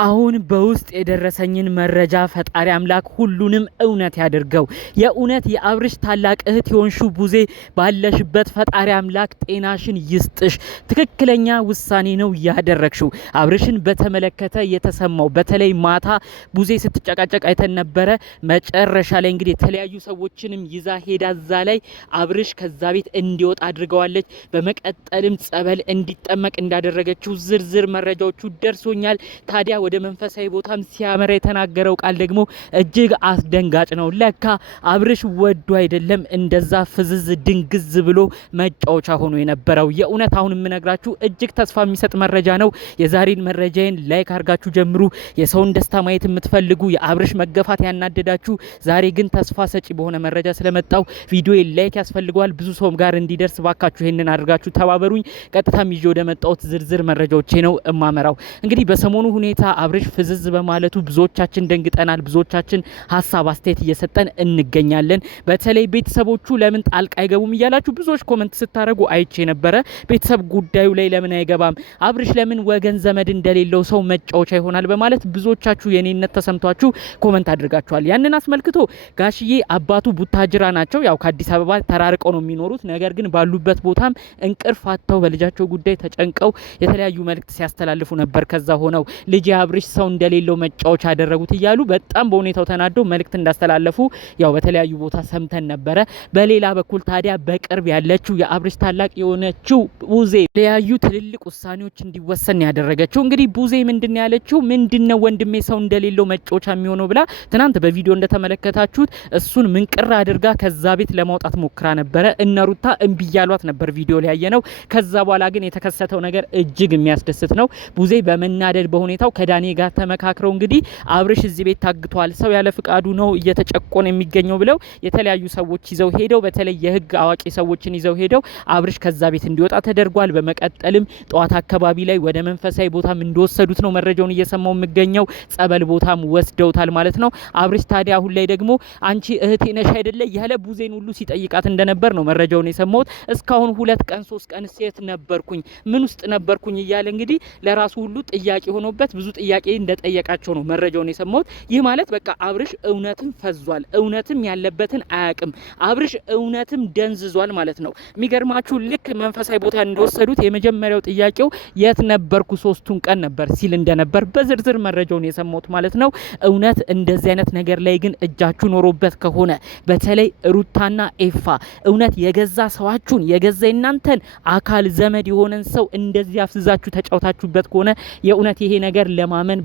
አሁን በውስጥ የደረሰኝን መረጃ ፈጣሪ አምላክ ሁሉንም እውነት ያድርገው። የእውነት የአብርሽ ታላቅ እህት የሆንሽው ቡዜ ባለሽበት ፈጣሪ አምላክ ጤናሽን ይስጥሽ። ትክክለኛ ውሳኔ ነው ያደረግሽው። አብርሽን በተመለከተ የተሰማው በተለይ ማታ ቡዜ ስትጨቃጨቅ አይተን ነበረ። መጨረሻ ላይ እንግዲህ የተለያዩ ሰዎችንም ይዛ ሄዳ እዛ ላይ አብርሽ ከዛ ቤት እንዲወጣ አድርገዋለች። በመቀጠልም ጸበል እንዲጠመቅ እንዳደረገችው ዝርዝር መረጃዎቹ ደርሶኛል። ታዲያ ወደ መንፈሳዊ ቦታም ሲያመራ የተናገረው ቃል ደግሞ እጅግ አስደንጋጭ ነው። ለካ አብርሽ ወዶ አይደለም እንደዛ ፍዝዝ ድንግዝ ብሎ መጫወቻ ሆኖ የነበረው። የእውነት አሁን የምነግራችሁ እጅግ ተስፋ የሚሰጥ መረጃ ነው። የዛሬን መረጃዬን ላይክ አድርጋችሁ ጀምሩ። የሰውን ደስታ ማየት የምትፈልጉ የአብርሽ መገፋት ያናደዳችሁ፣ ዛሬ ግን ተስፋ ሰጪ በሆነ መረጃ ስለመጣው ቪዲዮ ላይክ ያስፈልገዋል። ብዙ ሰውም ጋር እንዲደርስ ባካችሁ ይሄንን አድርጋችሁ ተባበሩኝ። ቀጥታም ይዤ ወደ መጣሁት ዝርዝር መረጃዎቼ ነው እማመራው። እንግዲህ በሰሞኑ ሁኔታ አብርሽ ፍዝዝ በማለቱ ብዙዎቻችን ደንግጠናል። ብዙዎቻችን ሀሳብ አስተያየት እየሰጠን እንገኛለን። በተለይ ቤተሰቦቹ ለምን ጣልቃ አይገቡም እያላችሁ ብዙዎች ኮመንት ስታደርጉ አይቼ ነበረ። ቤተሰብ ጉዳዩ ላይ ለምን አይገባም? አብርሽ ለምን ወገን ዘመድ እንደሌለው ሰው መጫወቻ ይሆናል? በማለት ብዙዎቻችሁ የኔነት ተሰምቷችሁ ኮመንት አድርጋችኋል። ያንን አስመልክቶ ጋሽዬ አባቱ ቡታጅራ ናቸው። ያው ከአዲስ አበባ ተራርቀው ነው የሚኖሩት። ነገር ግን ባሉበት ቦታም እንቅልፍ አጥተው በልጃቸው ጉዳይ ተጨንቀው የተለያዩ መልእክት ሲያስተላልፉ ነበር። ከዛ ሆነው ልጅ አብርሽ ሰው እንደሌለው መጫወቻ ያደረጉት እያሉ በጣም በሁኔታው ተናደው መልእክት እንዳስተላለፉ ያው በተለያዩ ቦታ ሰምተን ነበረ። በሌላ በኩል ታዲያ በቅርብ ያለችው የአብርሽ ታላቅ የሆነችው ቡዜ ለያዩ ትልልቅ ውሳኔዎች እንዲወሰን ያደረገችው እንግዲህ ቡዜ ምንድን ያለችው ምንድነው ወንድሜ ሰው እንደሌለው መጫወቻ የሚሆነው ብላ ትናንት በቪዲዮ እንደተመለከታችሁት እሱን ምንቅር አድርጋ ከዛ ቤት ለማውጣት ሞክራ ነበረ። እነሩታ እምቢ ያሏት ነበር ቪዲዮ ላይ ያየነው። ከዛ በኋላ ግን የተከሰተው ነገር እጅግ የሚያስደስት ነው። ቡዜ በመናደድ በሁኔታው ከዳኔ ጋር ተመካክረው እንግዲህ አብርሽ እዚህ ቤት ታግቷል፣ ሰው ያለ ፍቃዱ ነው እየተጨቆነ የሚገኘው ብለው የተለያዩ ሰዎች ይዘው ሄደው በተለይ የህግ አዋቂ ሰዎችን ይዘው ሄደው አብርሽ ከዛ ቤት እንዲወጣ ተደርጓል። በመቀጠልም ጠዋት አካባቢ ላይ ወደ መንፈሳዊ ቦታም እንደወሰዱት ነው መረጃውን እየሰማው የሚገኘው። ጸበል ቦታም ወስደውታል ማለት ነው። አብርሽ ታዲያ አሁን ላይ ደግሞ አንቺ እህቴ ነሽ አይደለ ያለ ቡዜን ሁሉ ሲጠይቃት እንደነበር ነው መረጃውን የሰማሁት። እስካሁን 2 ቀን 3 ቀን ሴት ነበርኩኝ ምን ውስጥ ነበርኩኝ እያለ እንግዲህ ለራሱ ሁሉ ጥያቄ ሆኖበት ብዙ ጥያቄ እንደጠየቃቸው ነው መረጃውን የሰማሁት። ይህ ማለት በቃ አብርሽ እውነትም ፈዟል፣ እውነትም ያለበትን አያቅም፣ አብርሽ እውነትም ደንዝዟል ማለት ነው። የሚገርማችሁ ልክ መንፈሳዊ ቦታ እንደወሰዱት የመጀመሪያው ጥያቄው የት ነበርኩ 3ቱን ቀን ነበር ሲል እንደነበር በዝርዝር መረጃውን የሰማሁት ማለት ነው። እውነት እንደዚህ አይነት ነገር ላይ ግን እጃችሁ ኖሮበት ከሆነ በተለይ ሩታና ኤፋ እውነት የገዛ ሰዋችሁን የገዛ እናንተን አካል ዘመድ የሆነን ሰው እንደዚህ አፍዝዛችሁ ተጫውታችሁበት ከሆነ የእውነት ይሄ ነገር ለማመን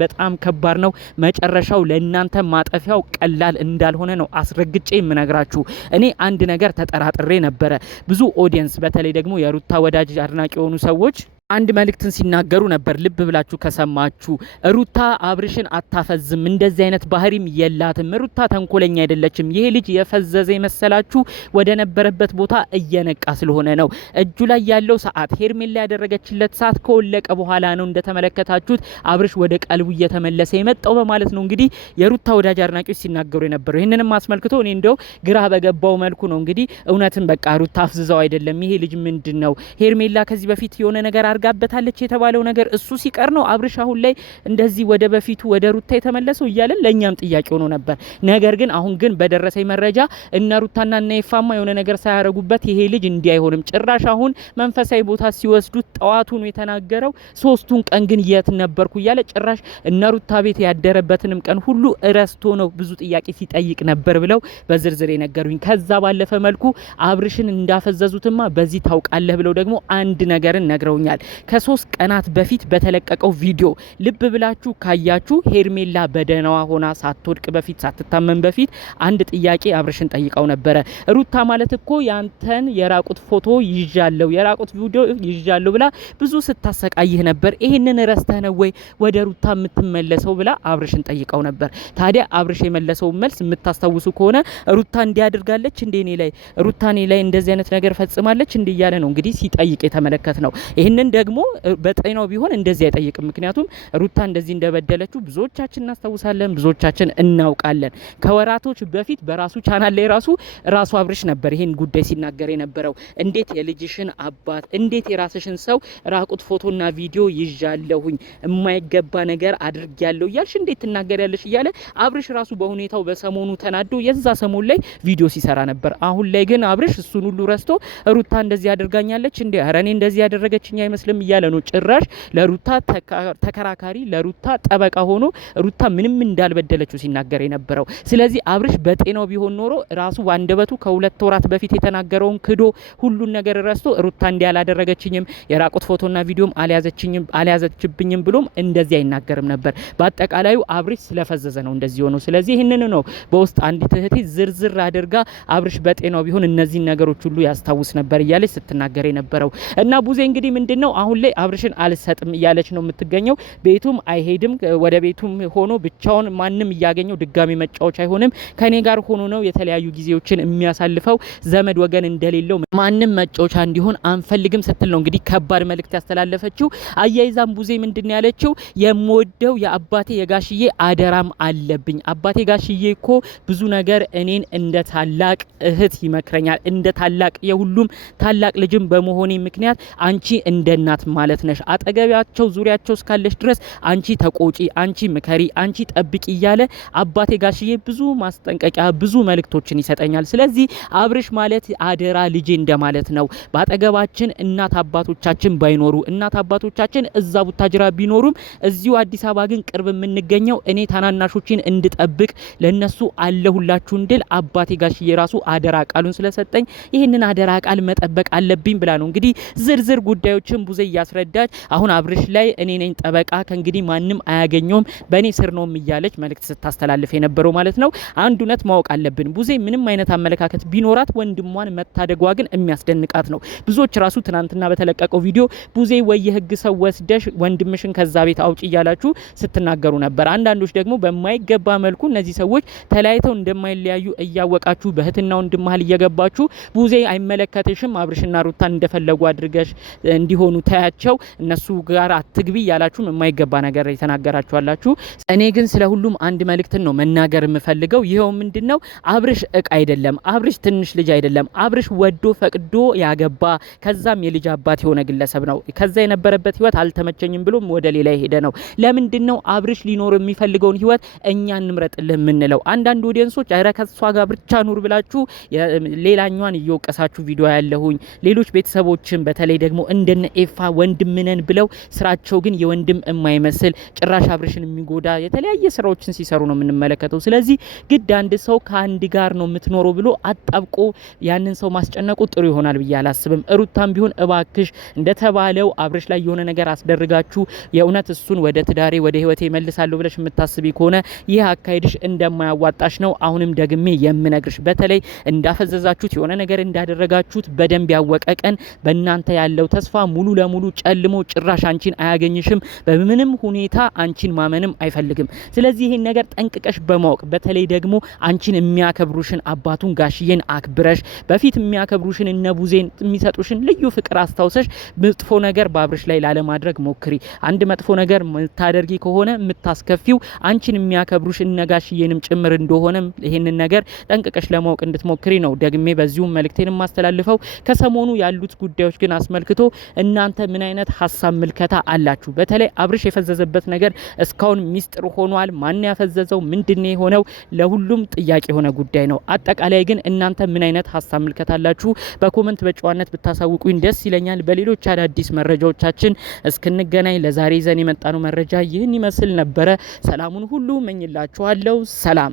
በጣም ከባድ ነው። መጨረሻው ለእናንተ ማጠፊያው ቀላል እንዳልሆነ ነው አስረግጬ የምነግራችሁ። እኔ አንድ ነገር ተጠራጥሬ ነበረ። ብዙ ኦዲየንስ በተለይ ደግሞ የሩታ ወዳጅ አድናቂ የሆኑ ሰዎች አንድ መልእክትን ሲናገሩ ነበር። ልብ ብላችሁ ከሰማችሁ ሩታ አብርሽን አታፈዝም፣ እንደዚህ አይነት ባህሪም የላትም፣ ሩታ ተንኮለኛ አይደለችም። ይሄ ልጅ የፈዘዘ የመሰላችሁ ወደ ነበረበት ቦታ እየነቃ ስለሆነ ነው። እጁ ላይ ያለው ሰዓት ሄርሜላ ያደረገችለት ሰዓት ከወለቀ በኋላ ነው እንደተመለከታችሁት አብርሽ ወደ ቀልቡ እየተመለሰ የመጣው በማለት ነው እንግዲህ የሩታ ወዳጅ አድናቂዎች ሲናገሩ የነበረው። ይህንንም አስመልክቶ እኔ እንደው ግራ በገባው መልኩ ነው እንግዲህ እውነትን በቃ ሩታ አፍዝዛው አይደለም፣ ይሄ ልጅ ምንድነው ሄርሜላ ከዚህ በፊት የሆነ ነገር ጋበታለች የተባለው ነገር እሱ ሲቀር ነው አብርሽ አሁን ላይ እንደዚህ ወደ በፊቱ ወደ ሩታ የተመለሰው እያለን ለኛም ጥያቄ ሆኖ ነበር። ነገር ግን አሁን ግን በደረሰኝ መረጃ እነ ሩታና እነ ይፋማ የሆነ ነገር ሳያረጉበት ይሄ ልጅ እንዲህ አይሆንም። ጭራሽ አሁን መንፈሳዊ ቦታ ሲወስዱት ጠዋቱ ነው የተናገረው 3ቱን ቀን ግን የት ነበርኩ እያለ ጭራሽ እነ ሩታ ቤት ያደረበትንም ቀን ሁሉ እረስቶ ነው ብዙ ጥያቄ ሲጠይቅ ነበር ብለው በዝርዝር የነገሩኝ። ከዛ ባለፈ መልኩ አብርሽን እንዳፈዘዙትማ በዚህ ታውቃለህ ብለው ደግሞ አንድ ነገርን ነግረውኛል። ከ3 ቀናት በፊት በተለቀቀው ቪዲዮ ልብ ብላችሁ ካያችሁ ሄርሜላ በደናዋ ሆና ሳትወድቅ በፊት ሳትታመም በፊት አንድ ጥያቄ አብርሽን ጠይቀው ነበረ። ሩታ ማለት እኮ ያንተን የራቁት ፎቶ ይዣለው የራቁት ቪዲዮ ይዣለው ብላ ብዙ ስታሰቃይህ ነበር፣ ይሄንን ረስተህ ነው ወይ ወደ ሩታ የምትመለሰው ብላ አብርሽን ጠይቀው ነበር። ታዲያ አብርሽ የመለሰው መልስ የምታስታውሱ ከሆነ ሩታ እንዲያደርጋለች እንደኔ ላይ ሩታ እኔ ላይ እንደዚህ አይነት ነገር ፈጽማለች እንዲያለ ነው እንግዲህ ሲጠይቅ የተመለከት ነው። ይሄንን ደግሞ በጤናው ቢሆን እንደዚህ አይጠይቅም። ምክንያቱም ሩታ እንደዚህ እንደበደለችው ብዙዎቻችን እናስታውሳለን፣ ብዙዎቻችን እናውቃለን። ከወራቶች በፊት በራሱ ቻናል ላይ ራሱ አብርሽ ነበር ይሄን ጉዳይ ሲናገር የነበረው። እንዴት የልጅሽን አባት እንዴት የራስሽን ሰው ራቁት ፎቶና ቪዲዮ ይዣለሁኝ የማይገባ ነገር አድርጊያለሁ እያልሽ እንዴት ትናገሪያለሽ እያለ አብርሽ ራሱ በሁኔታው በሰሞኑ ተናዶ የዛ ሰሞን ላይ ቪዲዮ ሲሰራ ነበር። አሁን ላይ ግን አብርሽ እሱን ሁሉ ረስቶ ሩታ እንደዚህ አድርጋኛለች እንዴ ኧረ እኔ እንደዚህ ያደረገችኝ አይመስልም እያለ ነው። ጭራሽ ለሩታ ተከራካሪ ለሩታ ጠበቃ ሆኖ ሩታ ምንም እንዳልበደለችው ሲናገር የነበረው። ስለዚህ አብርሽ በጤናው ቢሆን ኖሮ ራሱ ባንደበቱ ከ2 ወራት በፊት የተናገረውን ክዶ ሁሉን ነገር ረስቶ ሩታ እንዲህ ያላደረገችኝም የራቁት ፎቶና ቪዲዮም አልያዘችብኝም ብሎም እንደዚህ አይናገርም ነበር። በአጠቃላዩ አብርሽ ስለፈዘዘ ነው እንደዚህ ሆኖ። ስለዚህ ይህንን ነው በውስጥ አንዲት እህቴ ዝርዝር አድርጋ አብርሽ በጤናው ቢሆን እነዚህ ነገሮች ሁሉ ያስታውስ ነበር እያለች ስትናገር የነበረው። እና ቡዜ እንግዲህ ምንድነው አሁን ላይ አብርሽን አልሰጥም እያለች ነው የምትገኘው። ቤቱም አይሄድም፣ ወደ ቤቱም ሆኖ ብቻውን ማንም እያገኘው ድጋሚ መጫወቻ አይሆንም፣ ከኔ ጋር ሆኖ ነው የተለያዩ ጊዜዎችን የሚያሳልፈው፣ ዘመድ ወገን እንደሌለው ማንም መጫወቻ እንዲሆን አንፈልግም ስትል ነው እንግዲህ ከባድ መልእክት ያስተላለፈችው። አያይዛም ቡዜ ምንድነው ያለችው? የምወደው የአባቴ የጋሽዬ አደራም አለብኝ። አባቴ ጋሽዬ እኮ ብዙ ነገር እኔን እንደ ታላቅ እህት ይመክረኛል፣ እንደ ታላቅ የሁሉም ታላቅ ልጅም በመሆኔ ምክንያት አንቺ እንደ እናት ማለት ነሽ፣ አጠገባቸው ዙሪያቸው እስካለሽ ድረስ አንቺ ተቆጪ፣ አንቺ ምከሪ፣ አንቺ ጠብቂ እያለ አባቴ ጋሽዬ ብዙ ማስጠንቀቂያ ብዙ መልእክቶችን ይሰጠኛል። ስለዚህ አብርሽ ማለት አደራ ልጄ እንደማለት ነው። በአጠገባችን እናት አባቶቻችን ባይኖሩ እናት አባቶቻችን እዛ ቡታጅራ ቢኖሩም እዚሁ አዲስ አበባ ግን ቅርብ የምንገኘው እኔ ታናናሾችን እንድጠብቅ ለነሱ አለሁላችሁ እንድል አባቴ ጋሽዬ ራሱ አደራ ቃሉን ስለሰጠኝ ይህንን አደራ ቃል መጠበቅ አለብኝ ብላ ነው እንግዲህ ዝርዝር ጉዳዮችን ቡዜ እያስረዳች አሁን አብርሽ ላይ እኔ ነኝ ጠበቃ ከእንግዲህ ማንም አያገኘውም በእኔ ስር ነው እያለች መልእክት ስታስተላልፍ የነበረው ማለት ነው። አንድ እውነት ማወቅ አለብን። ቡዜ ምንም አይነት አመለካከት ቢኖራት ወንድሟን መታደጓ ግን የሚያስደንቃት ነው። ብዙዎች ራሱ ትናንትና በተለቀቀው ቪዲዮ ቡዜ ወይ የህግ ሰው ወስደሽ ወንድምሽን ከዛ ቤት አውጪ እያላችሁ ስትናገሩ ነበር። አንዳንዶች ደግሞ በማይገባ መልኩ እነዚህ ሰዎች ተለያይተው እንደማይለያዩ እያወቃችሁ በእህትና ወንድም መሀል እየገባችሁ ቡዜ አይመለከትሽም አብርሽና ሩታን እንደፈለጉ አድርገሽ እንዲሆኑ ታያቸው እነሱ ጋር አትግቢ ያላችሁ የማይገባ ነገር የተናገራችኋላችሁ። እኔ ግን ስለ ሁሉም አንድ መልእክትን ነው መናገር የምፈልገው። ይሄው ምንድነው አብርሽ እቃ አይደለም፣ አብርሽ ትንሽ ልጅ አይደለም። አብርሽ ወዶ ፈቅዶ ያገባ ከዛም የልጅ አባት የሆነ ግለሰብ ነው። ከዛ የነበረበት ህይወት አልተመቸኝም ብሎም ወደ ሌላ ሄደ ነው። ለምንድነው አብርሽ ሊኖር የሚፈልገውን ህይወት እኛ እንምረጥልህ የምንለው? አንዳንድ ኦዲየንሶች አረ ከሷ ጋር ብቻ ኑር ብላችሁ ሌላኛዋን እየወቀሳችሁ ቪዲዮ ያለሁኝ። ሌሎች ቤተሰቦችን በተለይ ደግሞ እንደነ ኤፋ ወንድምነን ብለው ስራቸው ግን የወንድም የማይመስል ጭራሽ አብርሽን የሚጎዳ የተለያየ ስራዎችን ሲሰሩ ነው የምንመለከተው። ስለዚህ ግድ አንድ ሰው ከአንድ ጋር ነው የምትኖረው ብሎ አጣብቆ ያንን ሰው ማስጨነቁ ጥሩ ይሆናል ብዬ አላስብም። ሩታም ቢሆን እባክሽ እንደተባለው አብርሽ ላይ የሆነ ነገር አስደርጋችሁ የእውነት እሱን ወደ ትዳሬ ወደ ህይወቴ መልሳለሁ ብለሽ የምታስቢ ከሆነ ይህ አካሄድሽ እንደማያዋጣሽ ነው አሁንም ደግሜ የምነግርሽ። በተለይ እንዳፈዘዛችሁት የሆነ ነገር እንዳደረጋችሁት በደንብ ያወቀ ቀን በእናንተ ያለው ተስፋ ሙሉ ለሙሉ ጨልሞ ጭራሽ አንቺን አያገኝሽም። በምንም ሁኔታ አንቺን ማመንም አይፈልግም። ስለዚህ ይሄን ነገር ጠንቅቀሽ በማወቅ በተለይ ደግሞ አንቺን የሚያከብሩሽን አባቱን ጋሽዬን አክብረሽ በፊት የሚያከብሩሽን እነ ቡዜን የሚሰጡሽን ልዩ ፍቅር አስታውሰሽ መጥፎ ነገር በአብርሽ ላይ ላለማድረግ ሞክሪ። አንድ መጥፎ ነገር የምታደርጊ ከሆነ የምታስከፊው አንቺን የሚያከብሩሽ እነ ጋሽዬንም ጭምር እንደሆነ ይሄንን ነገር ጠንቅቀሽ ለማወቅ እንድትሞክሪ ነው ደግሜ በዚሁ መልእክቴን ማስተላልፈው። ከሰሞኑ ያሉት ጉዳዮች ግን አስመልክቶ እናንተ ምን አይነት ሀሳብ ምልከታ አላችሁ? በተለይ አብርሽ የፈዘዘበት ነገር እስካሁን ሚስጥር ሆኗል። ማን ያፈዘዘው ምንድነው የሆነው? ለሁሉም ጥያቄ የሆነ ጉዳይ ነው። አጠቃላይ ግን እናንተ ምን አይነት ሀሳብ ምልከታ አላችሁ? በኮሜንት በጨዋነት ብታሳውቁኝ ደስ ይለኛል። በሌሎች አዳዲስ መረጃዎቻችን እስክንገናኝ ለዛሬ ይዘን የመጣነው መረጃ ይህን ይመስል ነበረ። ሰላሙን ሁሉ መኝላችኋለሁ። ሰላም